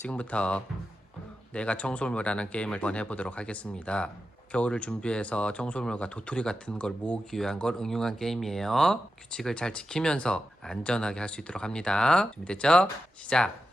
지금부터 내가 청솔물이라는 게임을 한번 해보도록 하겠습니다. 겨울을 준비해서 청솔물과 도토리 같은 걸 모으기 위한 걸 응용한 게임이에요. 규칙을 잘 지키면서 안전하게 할 수 있도록 합니다. 준비됐죠? 시작!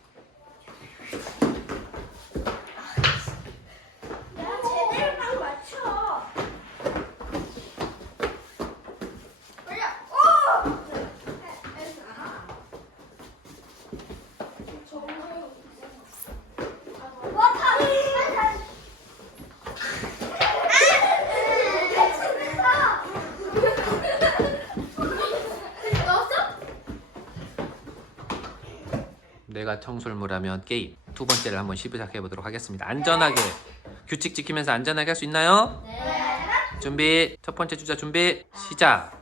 내가 청솔물하면 게임 두 번째를 한번 시작해 보도록 하겠습니다. 안전하게 규칙 지키면서 안전하게 할 수 있나요? 네. 준비 첫 번째 주자 준비 시작.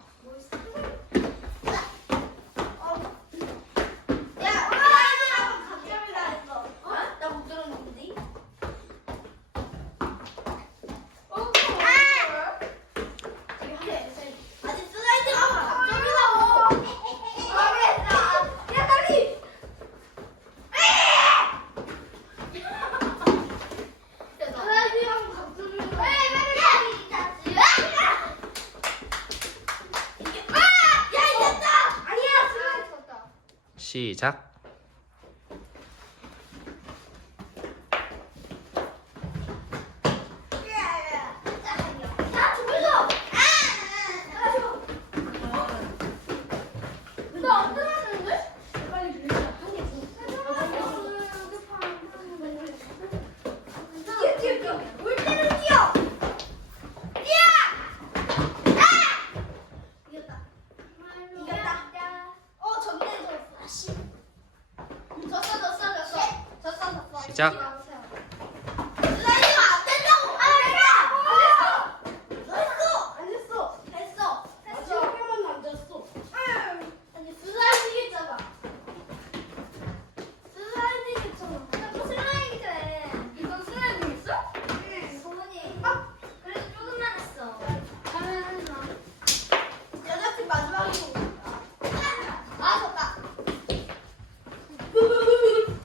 시작. 시작.